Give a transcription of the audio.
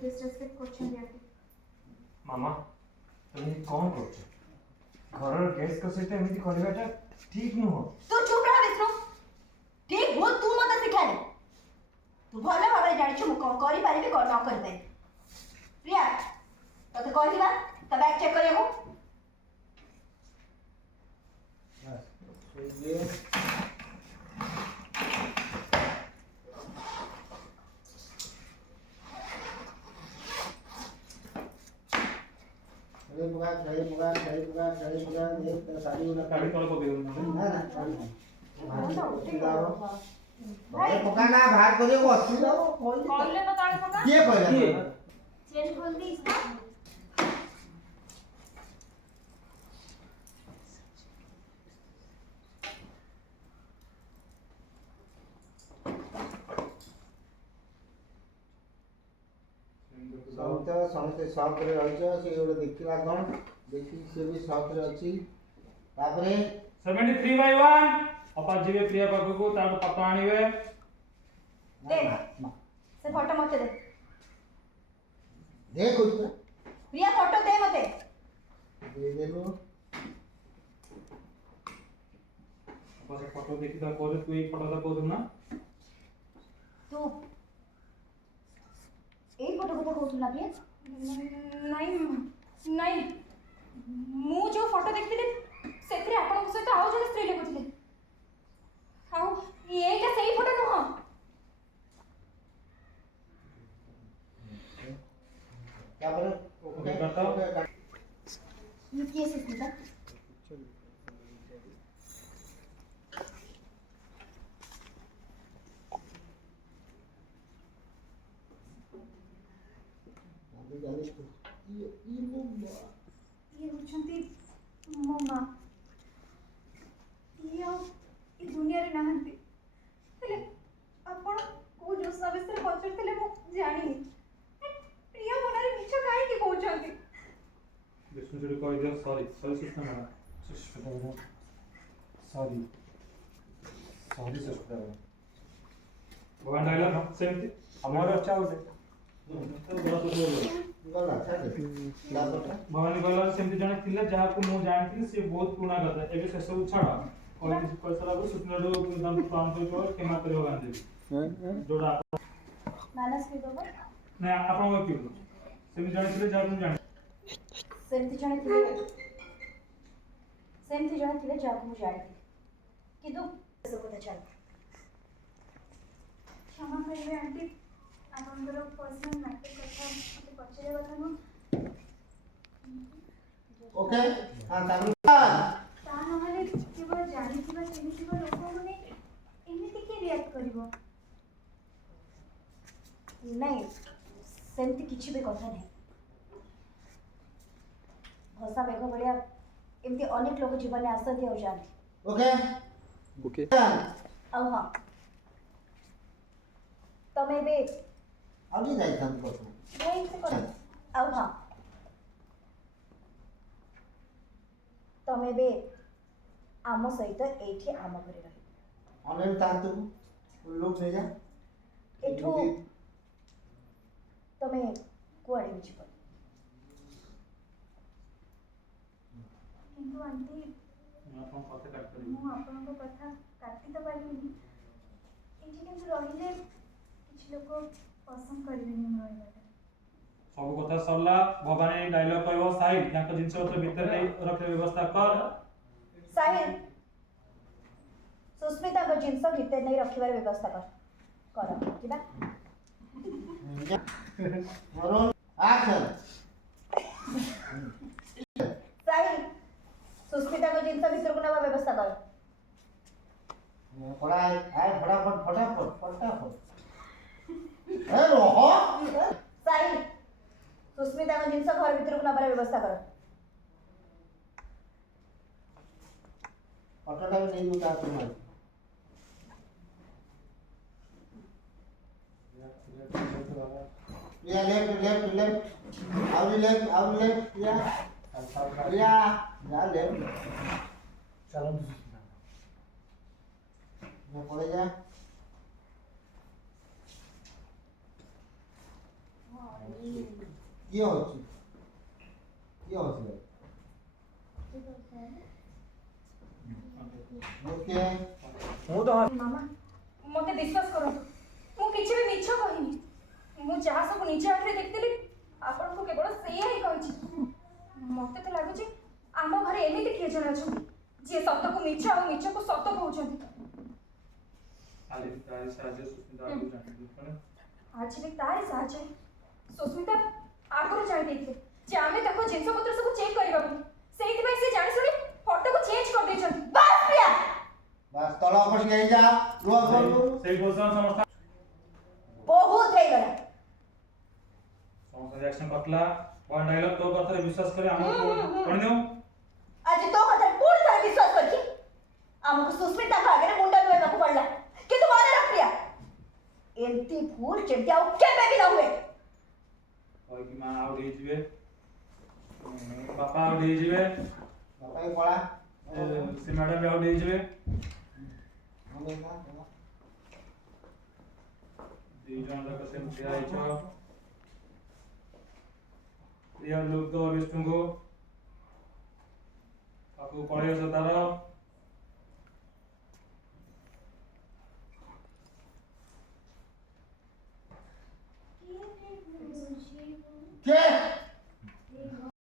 Disrespect करछन aunty. मामा तुम कौन करछ घर गेस्ट को सहित एमती करबाटा ठीक न हो। तू चुप रह विष्णु। ठीक भूल तू मत सिखाले। तू भले भाबरे जानिछु मु कोन करि पारिबि कोन न करि पारि। प्रिया तते कहलिबा त बैग चेक करियो। गाड़ी तले को देउ भाई पकाना बाहर करियो असुविधा कहले तो ताळे पका के कहला चेन खोल दी समस्ते शौक रे रहछ से ओडे देखिला कोन देखि से भी शौक रे अछि तापरे 73/1 अपा जीवे प्रिया बाबू को तार पप्पा आनिवे दे से फोटो मते दे। देख उठ प्रिया फोटो दे मते। दे देलो अपा से फोटो देखि ता कोरे तू एक फोटो ता कोदु ना तू ए फोटो को कहू ना प्रिया। नहीं नहीं मु जो फोटो देखिले सेथरे आपन सहित आउ जने स्त्री लोक थिले आउ एटा सही फोटो न तापरे ओके करता ये केस है सीधा। ये होछंती मो मां ये दुनिया रे नाहंती हेले आपण को जो सविस्तर पचरथिले मु जानि प्रिया मनारे मिछ काहे के कहउछंती विष्णु जी कह दियो सॉरी सॉरी सिस्टम है सिस्टम सॉरी सॉरी सिस्टम भगवान डायलॉग सेमती हमारा अच्छा हो जाए गला छाड़े लापटा भवानी गला सेमती जने थिले जहा को मु जानथि से बहुत पुराना कथा एबे से सब छाड़ा कोई पैसा लागो सुपनरो दाम काम तो क्षमा करियो गांधी जोड़ा मानस के दो नहीं आपण क्यों सेमती जने थिले जहा को जान सेमती जने थिले जाको मु जानिथि किदु सब कथा छाड़। क्षमा करिवे आंटी आपनकर पर्सनल मैटर कथा मते पचरे कथा न ओके हां ताबरे ता नहले केवल जानिथिबा चिनिथिबा लोक माने एमिति के रिएक्ट करिवो नहीं सेमती किछि भी कथा नहीं। भसा बेग बलिया एमती अनेक लोग जीवन में आसती और जाती। ओके ओके औ हां तमे बे आउली जाई थाम को नहीं से कर औ हां तमे बे आम सहित एठी आम घरे रही ऑनलाइन तांतु लोग ले जा एठो तमे कुआडे भी जीवन किंतु आंटी आपण कथा काट मु आपनको कथा काटी तो पारिनी एठी किंतु रहिले किछ लोक पसंद करिवेनी मोर रहबाटा सब कथा सरला भवानी डायलॉग कहबो साइड याक जिंस पत्र भीतर नै रखे व्यवस्था कर साहिल सुस्मिता को जिंस भीतर नहीं रखिबार व्यवस्था कर किबा रोल एक्शन साहिल सुस्मिता को जिंस भीतर को नवा व्यवस्था कर। पढ़ाई आए फटाफट फटाफट फटाफट ए रोहो साहिल सुस्मिता को जिंस घर भीतर को नवा व्यवस्था कर। ऑटोटा में नहीं उठा तुम्हारे या left left left out left या लेफ्ट चलो मैं पड़े जा କିଏ ଅଛି କିଏ ଅଛି ଓକେ ମୁଁ ତ ମାମା ମତେ ବିଶ୍ୱାସ କରନ୍ତୁ ମୁଁ କିଛି ବି ମିଛ କହିନି ମୁଁ ଯାହା ସବୁ ନିଜ ଆଖିରେ ଦେଖିଥିଲି ଆପଣଙ୍କୁ କେବଳ ସେଇଆ ହିଁ କହିଛି ମତେ ତ ଲାଗୁଛି ଆମ ଘରେ ଏମିତି କିଏ ଜଣେ ଅଛନ୍ତି ଯିଏ ସତକୁ ମିଛ ଆଉ ମିଛକୁ ସତ କହୁଛନ୍ତି ଆଜି ତାରି ସାହାଯ୍ୟ ସୁସ୍ମିତା ଆଗରୁ ଜାଣିଥିଲି ଆଜି ବି ତାରି ସାହାଯ୍ୟ ସୁସ୍ମିତା ଆଗରୁ ଜାଣି ଦେଇଥିଲେ ଯେ ଆମେ ତାଙ୍କ ଜିନିଷପତ୍ର ସବୁ ଚେକ୍ କରିବା ବୋଲି ସେଇଥିପାଇଁ ସେ ଜାଣି ଶୁଣି ଫଟୋକୁ ଚେଞ୍ଜ କରିଦେଇଛନ୍ତି ବାସ୍ ପ୍ରିୟା ବାସ୍ ତଳ ଅପସ ହେଇଯା ରୁହ ସେଇ ପୋଜିସନ ସମସ୍ତ ବହୁତ ହେଇଗଲା ସମସ୍ତ ରିଆକ୍ସନ କରିଥିଲା वन डायलॉग तो कथरे विश्वास करे हमको कोन देऊ ଆଜି ତୋ କଥାରେ ପୁଣି ଥରେ ବିଶ୍ୱାସ କରିଛି ଆମକୁ ସୁସ୍ମିତାଙ୍କ ଆଗରେ ମୁଣ୍ଡ ଧୋଇବାକୁ ପଡ଼ିଲା କିନ୍ତୁ ମନେ ରଖ ପ୍ରିୟା ଏମିତି ଭୁଲ ଯେମିତି ଆଉ କେବେ ବି ନ ହୁଏ और कि मां आउट हे जिवे पापा आउट हे जिवे ବାପା କେ ପଳା से मैडम भी आउट हे जिवे ଆମେ ନା दी जन तक से मुझे आई छ रियल लोग तो विष्णु को आपको पढ़े सतारा